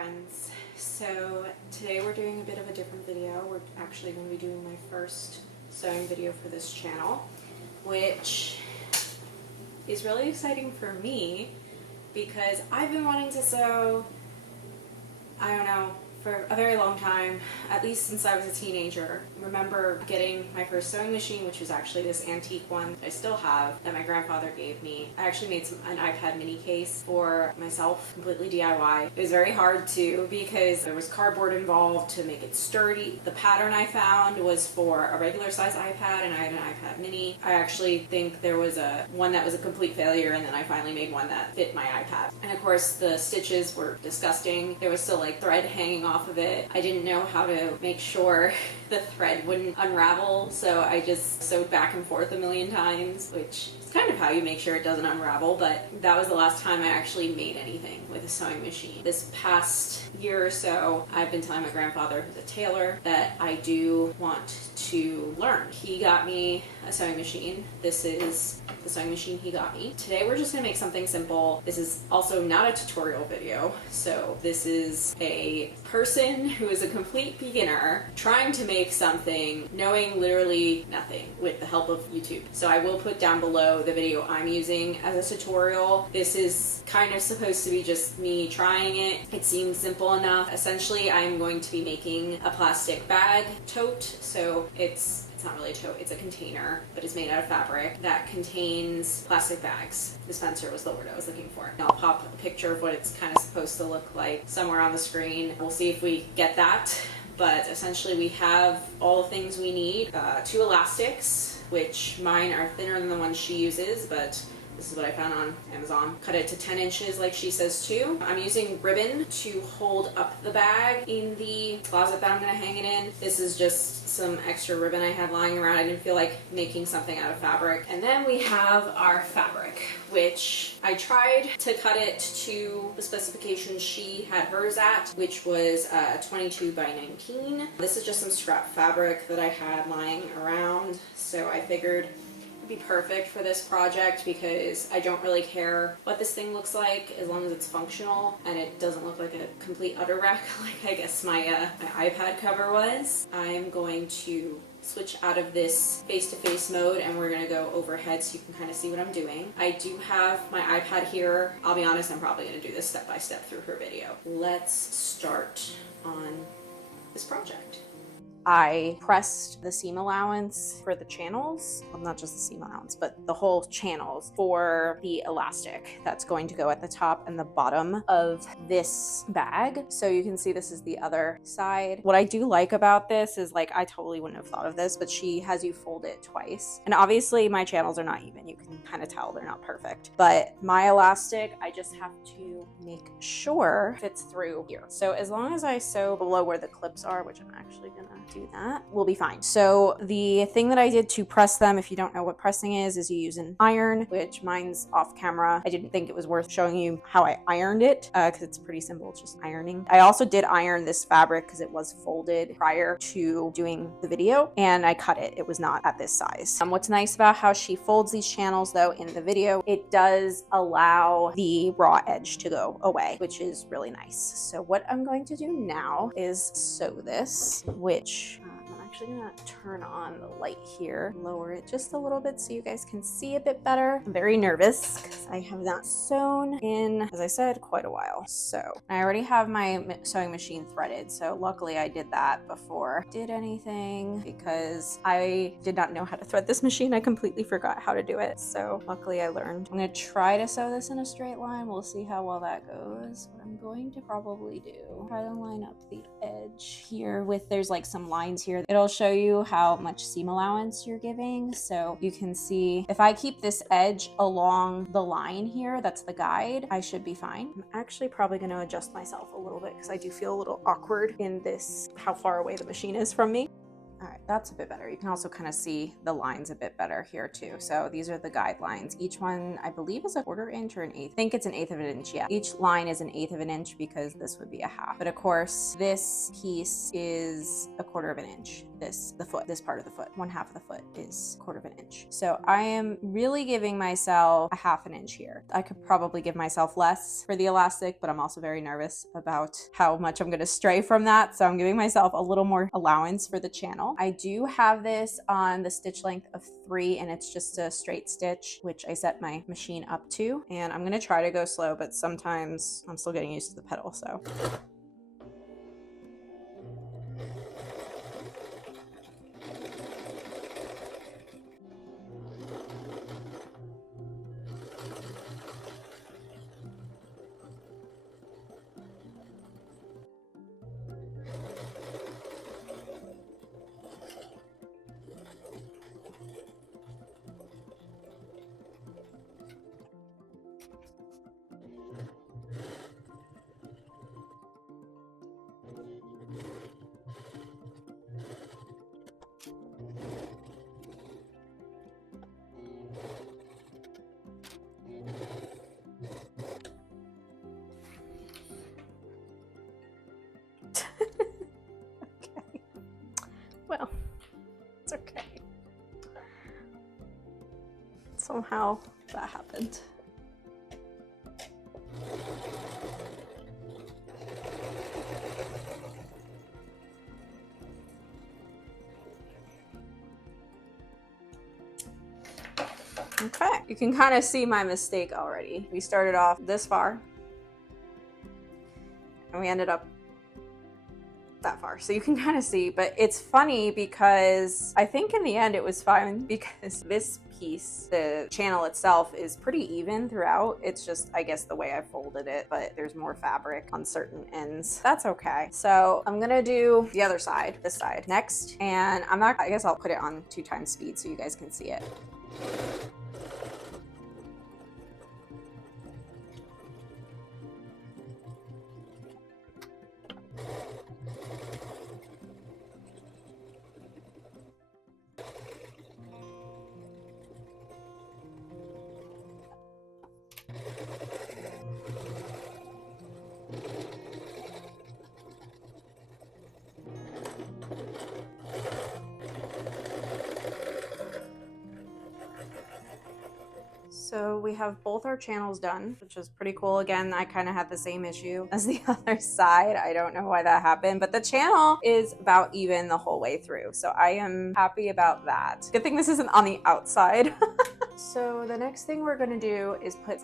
friends. So today we're doing a bit of a different video. We're actually going to be doing my first sewing video for this channel, which is really exciting for me because I've been wanting to sew, I don't know, for a very long time, at least since I was a teenager. I remember getting my first sewing machine, which was actually this antique one I still have that my grandfather gave me. I actually made an iPad mini case for myself, completely DIY. It was very hard too because there was cardboard involved to make it sturdy. The pattern I found was for a regular size iPad and I had an iPad mini. I actually think there was one that was a complete failure, and then I finally made one that fit my iPad. And of course the stitches were disgusting. There was still like thread hanging off of it. I didn't know how to make sure the thread wouldn't unravel, so I just sewed back and forth a million times, which is kind of how you make sure it doesn't unravel. But that was the last time I actually made anything with a sewing machine. This past year or so, I've been telling my grandfather, who's a tailor, that I do want to learn. He got me a sewing machine. This is the sewing machine he got me. Today we're just gonna make something simple. This is also not a tutorial video, so this is a person who is a complete beginner trying to make something knowing literally nothing with the help of YouTube. So I will put down below the video I'm using as a tutorial. This is kind of supposed to be just me trying it. It seems simple enough. Essentially, I'm going to be making a plastic bag tote. So it's not really a tote, it's a container, but it's made out of fabric that contains plastic bags. Dispenser was the word I was looking for. I'll pop a picture of what it's kind of supposed to look like somewhere on the screen. We'll see if we get that. But essentially we have all the things we need. 2 elastics, which mine are thinner than the ones she uses, but this is what I found on Amazon. Cut it to 10 inches like she says too. I'm using ribbon to hold up the bag in the closet that I'm gonna hang it in. This is just some extra ribbon I had lying around. I didn't feel like making something out of fabric. And then we have our fabric, which I tried to cut it to the specifications she had hers at, which was 22 by 19. This is just some scrap fabric that I had lying around, so I figured be perfect for this project because I don't really care what this thing looks like as long as it's functional and it doesn't look like a complete utter wreck like I guess my iPad cover was. I'm going to switch out of this face-to-face mode and we're gonna go overhead so you can kind of see what I'm doing. I do have my iPad here. I'll be honest, I'm probably gonna do this step by step through her video. Let's start on this project. I pressed the seam allowance for the channels, well, not just the seam allowance, but the whole channels for the elastic that's going to go at the top and the bottom of this bag. So you can see this is the other side. What I do like about this is, like, I totally wouldn't have thought of this, but she has you fold it twice. And obviously my channels are not even. You can kind of tell they're not perfect. But my elastic, I just have to make sure fits through here. So as long as I sew below where the clips are, which I'm actually gonna do that, we'll be fine. So the thing that I did to press them, if you don't know what pressing is you use an iron, which mine's off camera. I didn't think it was worth showing you how I ironed it because it's pretty simple, it's just ironing. I also did iron this fabric because it was folded prior to doing the video, and I cut it. It was not at this size. What's nice about how she folds these channels though in the video, it does allow the raw edge to go away, which is really nice. So what I'm going to do now is sew this, which I'm actually gonna turn on the light here, lower it just a little bit so you guys can see a bit better. I'm very nervous because I have not sewn in, as I said, quite a while. So I already have my sewing machine threaded, so luckily I did that before I did anything because I did not know how to thread this machine. I completely forgot how to do it, so luckily I learned. I'm gonna try to sew this in a straight line. We'll see how well that goes. What I'm going to probably do, try to line up the edge here with, there's like some lines here. It'll show you how much seam allowance you're giving, so you can see if I keep this edge along the line here, that's the guide, I should be fine. I'm actually probably going to adjust myself a little bit because I do feel a little awkward in this, how far away the machine is from me. All right, that's a bit better. You can also kind of see the lines a bit better here too. So these are the guidelines. Each one, I believe, is a 1/4 inch or an 1/8. I think it's an 1/8 of an inch, yeah. Each line is an 1/8 of an inch because this would be a half. But of course, this piece is a 1/4 of an inch. The foot, this part of the foot, 1/2 of the foot is 1/4 of an inch. So I am really giving myself a 1/2 an inch here. I could probably give myself less for the elastic, but I'm also very nervous about how much I'm gonna stray from that. So I'm giving myself a little more allowance for the channel. I do have this on the stitch length of 3, and it's just a straight stitch, which I set my machine up to. And I'm gonna try to go slow, but sometimes I'm still getting used to the pedal, so. Well, it's okay. Somehow that happened. Okay, you can kind of see my mistake already. We started off this far and we ended up that far, so you can kind of see. But it's funny because I think in the end it was fine because this piece, the channel itself, is pretty even throughout. It's just, I guess, the way I folded it, but there's more fabric on certain ends. That's okay. So I'm gonna do the other side, this side next, and I guess I'll put it on 2 times speed so you guys can see it. So we have both our channels done, which is pretty cool. Again, I kind of had the same issue as the other side. I don't know why that happened, but the channel is about even the whole way through. So I am happy about that. Good thing this isn't on the outside. So the next thing we're going to do is put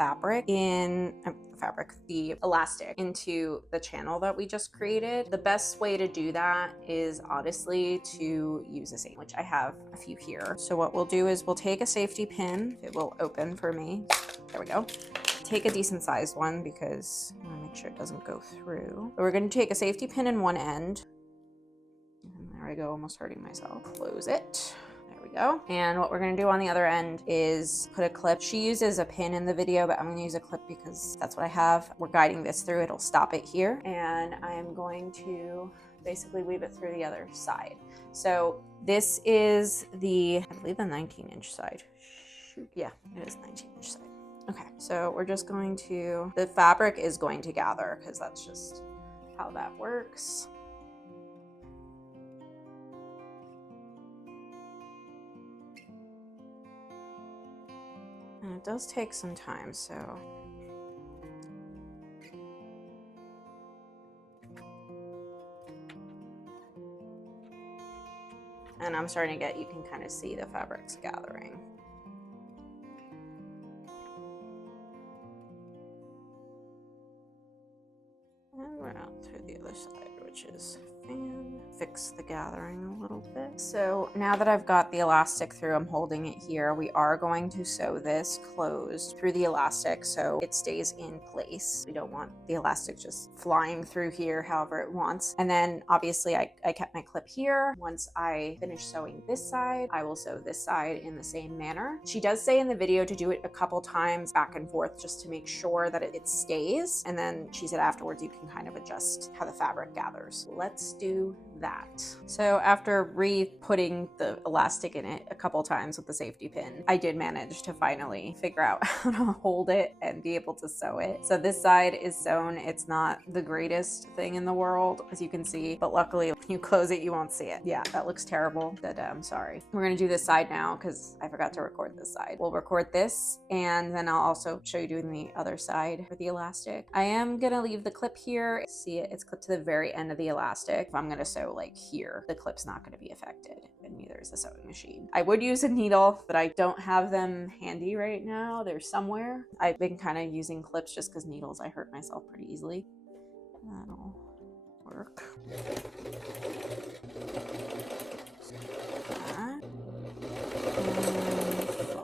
the elastic into the channel that we just created. The best way to do that is honestly to use a seam, which I have a few here. So what we'll do is we'll take a safety pin. It will open for me. There we go. Take a decent sized one because I want to make sure it doesn't go through. But we're going to take a safety pin in one end. And there I go, almost hurting myself. Close it. Go. And what we're going to do on the other end is put a clip. She uses a pin in the video, but I'm going to use a clip because that's what I have. We're guiding this through. It'll stop it here. And I'm going to basically weave it through the other side. So this is I believe the 19-inch side. Shoot. Yeah, it is 19-inch side. Okay, so we're just going to, the fabric is going to gather because that's just how that works. And it does take some time, so. And I'm starting to get, you can kind of see the fabrics gathering. And we're out to the other side, which is fix the gathering a little bit. So now that I've got the elastic through, I'm holding it here. We are going to sew this closed through the elastic so it stays in place. We don't want the elastic just flying through here however it wants. And then obviously I kept my clip here. Once I finish sewing this side, I will sew this side in the same manner. She does say in the video to do it a couple times back and forth just to make sure that it stays. And then she said afterwards you can kind of adjust just how the fabric gathers. Let's do that. So after re-putting the elastic in it a couple times with the safety pin, I did manage to finally figure out how to hold it and be able to sew it. So this side is sewn. It's not the greatest thing in the world, as you can see, but luckily when you close it, you won't see it. Yeah, that looks terrible, but I'm sorry. We're gonna do this side now because I forgot to record this side. We'll record this and then I'll also show you doing the other side for the elastic. I am gonna leave the clip here. See it, it's clipped to the very end of the elastic. If I'm gonna sew like here, the clip's not gonna be affected, and neither is the sewing machine. I would use a needle, but I don't have them handy right now. They're somewhere. I've been kind of using clips just because needles, I hurt myself pretty easily. That'll work.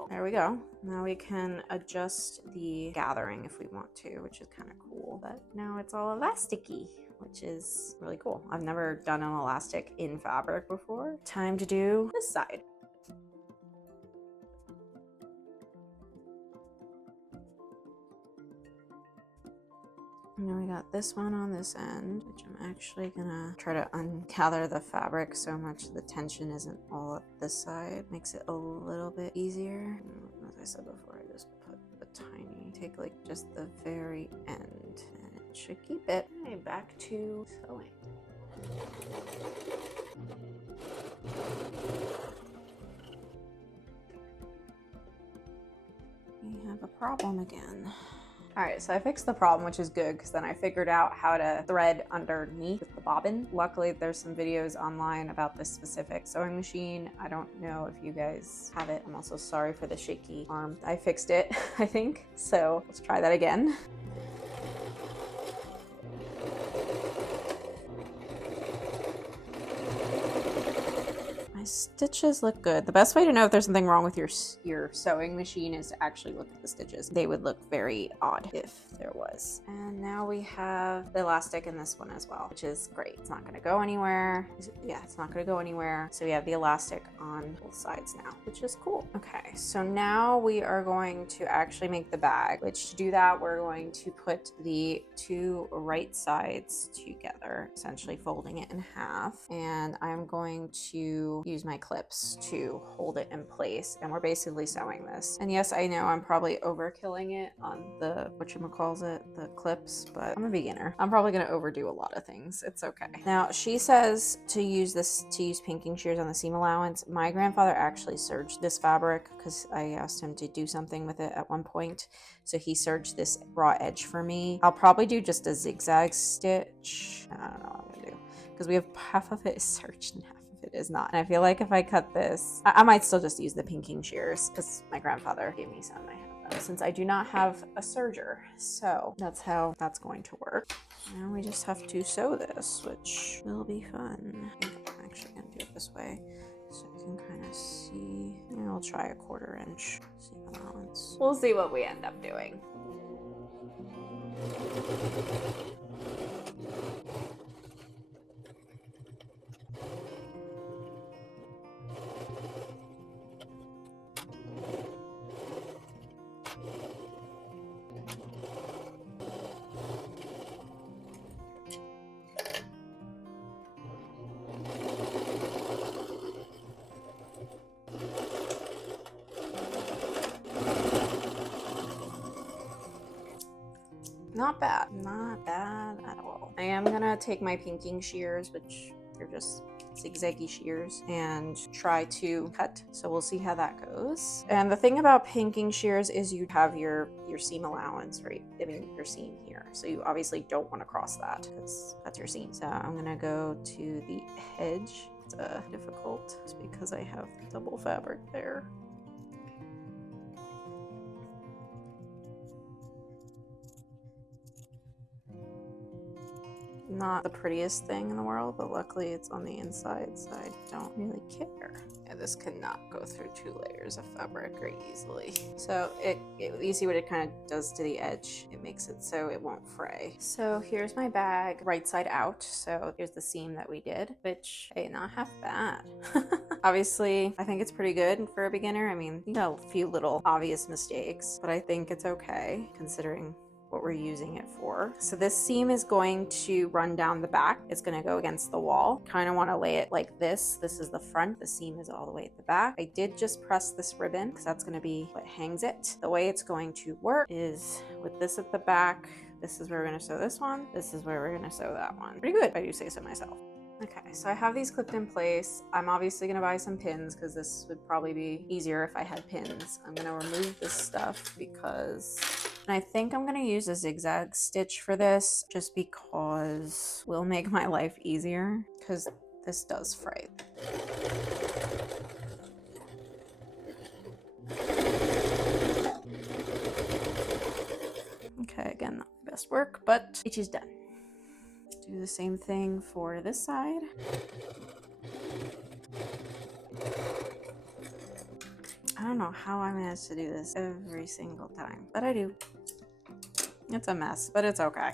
There we go. Now we can adjust the gathering if we want to, which is kind of cool. But now it's all elasticy, which is really cool. I've never done an elastic in fabric before. Time to do this side. Now we got this one on this end, which I'm actually gonna try to ungather the fabric so much the tension isn't all up this side. Makes it a little bit easier. As I said before, I just put the tiny, take like just the very end, and it should keep it. Okay, back to sewing. We have a problem again. All right, so I fixed the problem, which is good because then I figured out how to thread underneath with the bobbin. Luckily, there's some videos online about this specific sewing machine. I don't know if you guys have it. I'm also sorry for the shaky arm. I fixed it, I think. So let's try that again. My stitches look good. The best way to know if there's something wrong with your sewing machine is to actually look at the stitches. They would look very odd if there was. And now we have the elastic in this one as well, which is great. It's not gonna go anywhere. Yeah, it's not gonna go anywhere. So we have the elastic on both sides now, which is cool. Okay, so now we are going to actually make the bag, which to do that, we're going to put the two right sides together, essentially folding it in half. And I'm going to use my clips to hold it in place, and we're basically sewing this. And yes, I know I'm probably overkilling it on the the clips, but I'm a beginner. I'm probably gonna overdo a lot of things. It's okay. Now she says to use pinking shears on the seam allowance. My grandfather actually serged this fabric because I asked him to do something with it at one point, so he serged this raw edge for me. I'll probably do just a zigzag stitch. I don't know what I'm gonna do because we have half of it is serged and half it is not. And I feel like if I cut this, I might still just use the pinking shears because my grandfather gave me some. I have them since I do not have a serger. So that's how that's going to work. Now we just have to sew this, which will be fun. I think I'm actually going to do it this way so you can kind of see. And I'll try a 1/4 inch seam allowance. We'll see what we end up doing. Not bad. Not bad at all. I am gonna take my pinking shears, which are just zigzaggy shears, and try to cut. So we'll see how that goes. And the thing about pinking shears is you have your seam allowance, right? I mean, your seam here. So you obviously don't want to cross that because that's your seam. So I'm gonna go to the edge. It's difficult just because I have double fabric there. Not the prettiest thing in the world, but luckily it's on the inside, so I don't really care. Yeah, this cannot go through 2 layers of fabric very easily. So you see what it kind of does to the edge. It makes it so it won't fray. So here's my bag, right side out. So here's the seam that we did, which, hey, not half bad. Obviously, I think it's pretty good for a beginner. I mean, you know, a few little obvious mistakes, but I think it's okay considering what we're using it for. So this seam is going to run down the back. It's going to go against the wall. Kind of want to lay it like this. This is the front. The seam is all the way at the back. I did just press this ribbon because that's going to be what hangs it. The way it's going to work is with this at the back. This is where we're going to sew this one. This is where we're going to sew that one. Pretty good, if I do say so myself. Okay, so I have these clipped in place. I'm obviously gonna buy some pins because this would probably be easier if I had pins. I'm gonna remove this stuff because I think I'm gonna use a zigzag stitch for this just because it will make my life easier because this does fray. Okay, again, not my best work, but it is done. Do the same thing for this side. I don't know how I managed to do this every single time, but I do. It's a mess, but it's okay.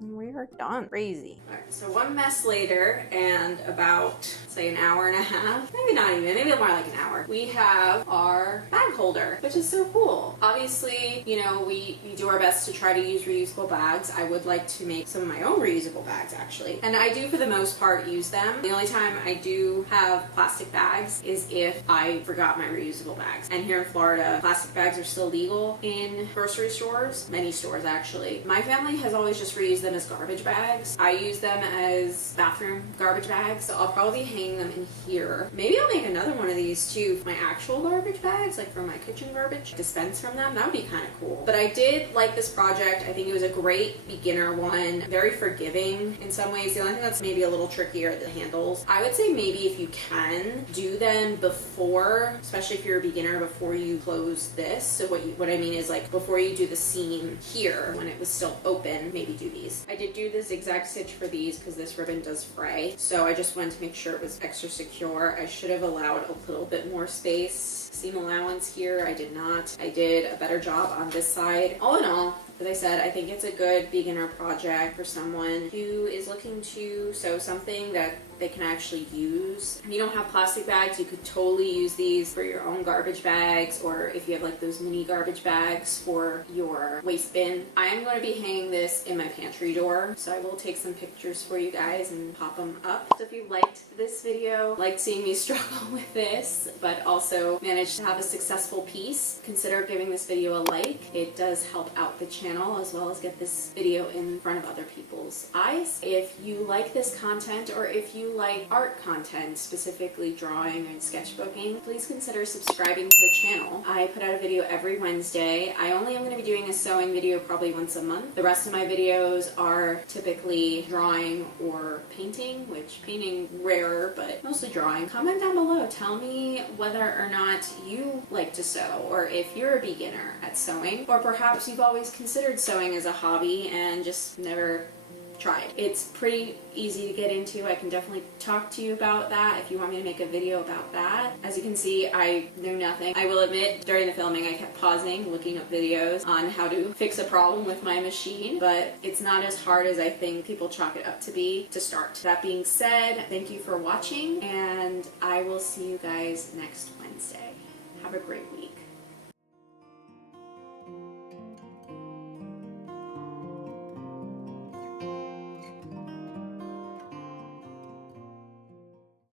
We are done. Crazy. All right, so one mess later and about, say, an hour and a half, maybe not even, maybe more like an hour, we have our bag holder, which is so cool. Obviously, you know, we do our best to try to use reusable bags. I would like to make some of my own reusable bags, actually. And I do, for the most part, use them. The only time I do have plastic bags is if I forgot my reusable bags. And here in Florida, plastic bags are still legal in grocery stores, many stores, actually. My family has always just reused them as garbage bags. I use them as bathroom garbage bags, so I'll probably be hanging them in here. Maybe I'll make another one of these too for my actual garbage bags, like for my kitchen garbage, dispense from them. That would be kind of cool. But I did like this project. I think it was a great beginner one, very forgiving in some ways. The only thing that's maybe a little trickier are the handles. I would say maybe if you can do them before, especially if you're a beginner, before you close this. So what I mean is, like, before you do the seam here when it was still open, maybe do these. I did do the zigzag stitch for these because this ribbon does fray, so I just wanted to make sure it was extra secure. I should have allowed a little bit more space. Seam allowance here, I did not. I did a better job on this side. All in all, as I said, I think it's a good beginner project for someone who is looking to sew something that they can actually use. If you don't have plastic bags, you could totally use these for your own garbage bags, or if you have like those mini garbage bags for your waste bin. I am going to be hanging this in my pantry door, so I will take some pictures for you guys and pop them up. So if you liked this video, liked seeing me struggle with this, but also managed to have a successful piece, consider giving this video a like. It does help out the channel as well as get this video in front of other people's eyes. If you like this content, or if you like art content, specifically drawing and sketchbooking, please consider subscribing to the channel. I put out a video every Wednesday. I only am going to be doing a sewing video probably once a month. The rest of my videos are typically drawing or painting, which painting rarer, but mostly drawing. Comment down below. Tell me whether or not you like to sew, or if you're a beginner at sewing, or perhaps you've always considered sewing as a hobby and just never tried. It's pretty easy to get into. I can definitely talk to you about that if you want me to make a video about that. As you can see, I know nothing. I will admit, during the filming, I kept pausing, looking up videos on how to fix a problem with my machine, but it's not as hard as I think people chalk it up to be to start. That being said, thank you for watching, and I will see you guys next Wednesday. Have a great week.